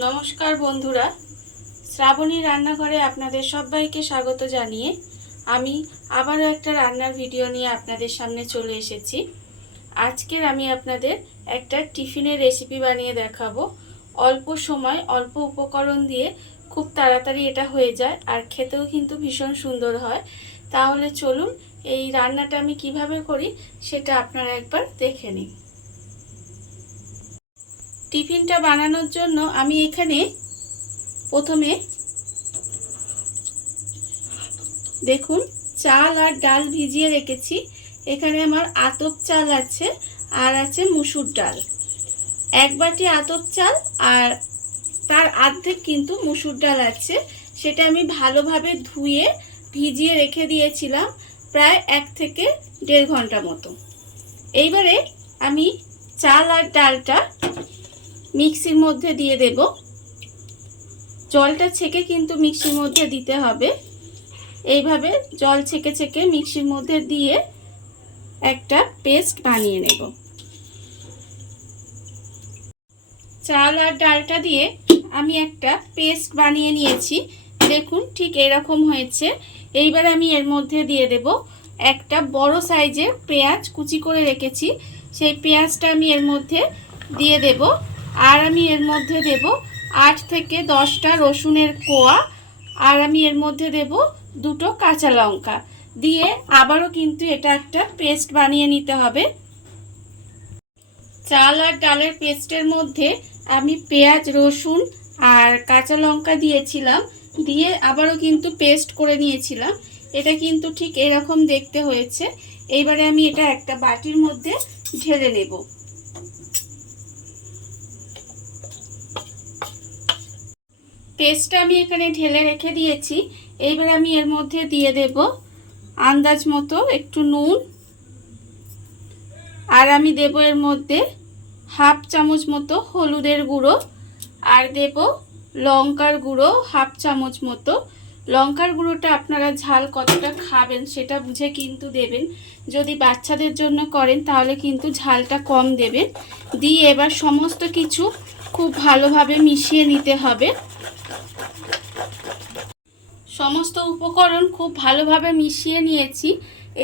নমস্কার বন্ধুরা, শ্রাবণী রান্নাঘরে আপনাদের সবাইকে স্বাগত জানিয়ে আমি আবারও একটা রান্নার ভিডিও নিয়ে আপনাদের সামনে চলে এসেছি। আজকের আমি আপনাদের একটা টিফিনের রেসিপি বানিয়ে দেখাবো। অল্প সময় অল্প উপকরণ দিয়ে খুব তাড়াতাড়ি এটা হয়ে যায় আর খেতেও কিন্তু ভীষণ সুন্দর হয়। তাহলে চলুন এই রান্নাটা আমি কিভাবে করি সেটা আপনারা একবার দেখে নিন। টিফিনটা বানানোর জন্য আমি এখানে প্রথমে দেখুন চাল আর ডাল ভিজিয়ে রেখেছি। এখানে আমার আতপ চাল আছে আর আছে মুসুর ডাল। এক বাটি আতপ চাল আর তার অর্ধেক কিন্তু মুসুর ডাল আছে, সেটা আমি ভালোভাবে ধুয়ে ভিজিয়ে রেখে দিয়েছিলাম প্রায় 1 থেকে 1.5 ঘন্টা মতো। এইবারে আমি চাল আর ডালটা মিক্সির মধ্যে দিয়ে দেব। জলটা ছেঁকে কিন্তু মিক্সির মধ্যে দিতে হবে। এইভাবে জল ছেঁকে ছেঁকে মিক্সির মধ্যে দিয়ে একটা পেস্ট বানিয়ে নেব। চাল আর ডালটা দিয়ে আমি একটা পেস্ট বানিয়ে নিয়েছি। দেখুন ঠিক এরকম হয়েছে। এইবার আমি এর মধ্যে দিয়ে দেব একটা বড় সাইজের পেঁয়াজ কুচি করে রেখেছি, সেই পেঁয়াজটা আমি এর মধ্যে দিয়ে দেব। আর আমি এর মধ্যে দেব 8 থেকে 10টা রসুনের কোয়া, আর আমি এর মধ্যে দেব 2টো কাঁচা লঙ্কা দিয়ে আবারও কিন্তু এটা একটা পেস্ট বানিয়ে নিতে হবে। চাল আর ডালের পেস্টের মধ্যে আমি পেঁয়াজ রসুন আর কাঁচা লঙ্কা দিয়েছিলাম, দিয়ে আবারও কিন্তু পেস্ট করে নিয়েছিলাম। এটা কিন্তু ঠিক এরকম দেখতে হয়েছে। এইবারে আমি এটা একটা বাটির মধ্যে ঢেলে নেব। পেস্টটা আমি এখানে ঢেলে রেখে দিয়েছি। এইবার আমি এর মধ্যে দিয়ে দেব আন্দাজ মতো একটু নুন, আর আমি দেব এর মধ্যে হাফ চামচ মতো হলুদের গুঁড়ো, আর দেব লঙ্কার গুঁড়ো হাফ চামচ মতো। লঙ্কার গুঁড়োটা আপনারা ঝাল কতটা খাবেন সেটা বুঝে কিন্তু দেবেন। যদি বাচ্চাদের জন্য করেন তাহলে কিন্তু ঝালটা কম দেবেন। দিয়ে এবার সমস্ত কিছু খুব ভালোভাবে মিশিয়ে নিতে হবে। সমস্ত উপকরণ খুব ভালোভাবে মিশিয়ে নিয়েছি।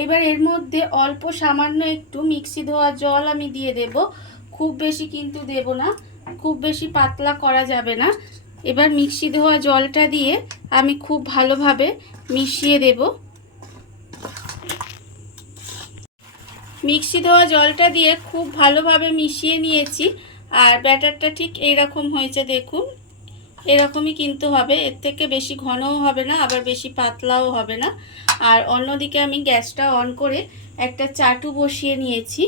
এবার এর মধ্যে অল্প সামান্য একটু মিক্সি ধোয়া জল আমি দিয়ে দেব। খুব বেশি কিন্তু দেব না, খুব বেশি পাতলা করা যাবে না। এবার মিক্সি ধোয়া জলটা দিয়ে আমি খুব ভালোভাবে মিশিয়ে দেব। মিক্সি ধোয়া জলটা দিয়ে খুব ভালোভাবে মিশিয়ে নিয়েছি। আর ব্যাটারটা ঠিক এইরকম হয়েছে, দেখুন এরকমই কিন্তু হবে। এর থেকে বেশি ঘনও হবে না, আবার বেশি পাতলাও হবে না। আর অন্যদিকে আমি গ্যাসটা অন করে একটা চাটু বসিয়ে নিয়েছি।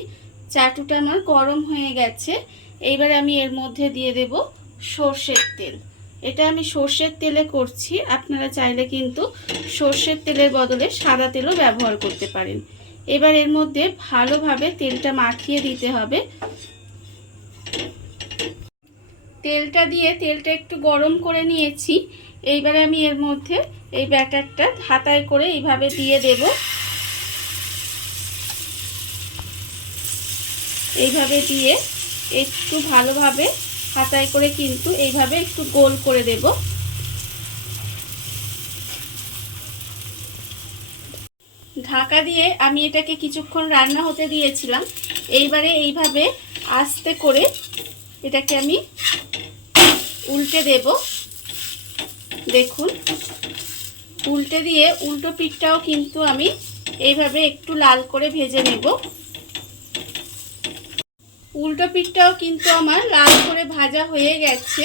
চাটুটা আমার গরম হয়ে গেছে। এইবার আমি এর মধ্যে দিয়ে দেব সর্ষের তেল। এটা আমি সর্ষের তেলে করছি, আপনারা চাইলে কিন্তু সর্ষের তেলের বদলে সাদা তেলও ব্যবহার করতে পারেন। এবার এর মধ্যে ভালোভাবে তেলটা মাখিয়ে দিতে হবে। তেলটা দিয়ে তেলটা একটু গরম করে নিয়েছি। এইবারে আমি এর মধ্যে এই ব্যাটারটা হাতায় করে এইভাবে দিয়ে দেব। এইভাবে দিয়ে একটু ভালোভাবে হাতায় করে কিন্তু এইভাবে একটু গোল করে দেব। ঢাকা দিয়ে আমি এটাকে কিছুক্ষণ রান্না হতে দিয়েছিলাম। এইবারে এইভাবে আস্তে করে এটাকে আমি উল্টে দেব। দেখুন উল্টে দিয়ে উল্টো পিঠটাও কিন্তু আমি এইভাবে একটু লাল করে ভেজে নেব। উল্টো পিঠটাও কিন্তু আমার লাল করে ভাজা হয়ে গেছে।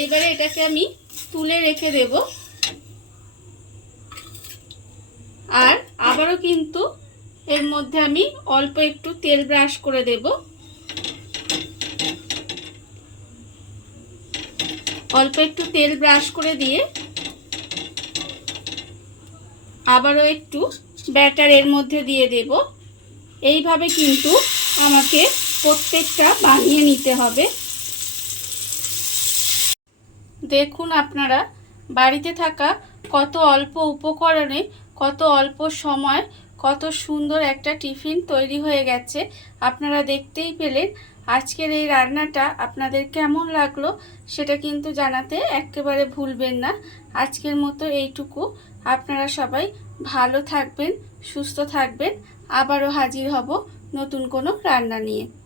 এইবারে এটাকে আমি তুলে রেখে দেব। আর আবারও কিন্তু এর মধ্যে আমি অল্প একটু তেল ব্রাশ করে দেব। অল্প একটু তেল ব্রাশ করে দিয়ে আবারও একটু ব্যাটার এর মধ্যে দিয়ে দেব। এইভাবে কিন্তু আমাকে প্রত্যেকটা বানিয়ে নিতে হবে। দেখুন আপনারা বাড়িতে থাকা কত অল্প উপকরণে কত অল্প সময় কত সুন্দর একটা টিফিন তৈরি হয়ে গেছে। আপনারা দেখতেই পেলেন। আজকের এই রান্নাটা আপনাদের কেমন লাগলো সেটা কিন্তু জানাতে একেবারে ভুলবেন না। আজকের মতো এইটুকু। আপনারা সবাই ভালো থাকবেন, সুস্থ থাকবেন। আবারও হাজির হব নতুন কোনো রান্না নিয়ে।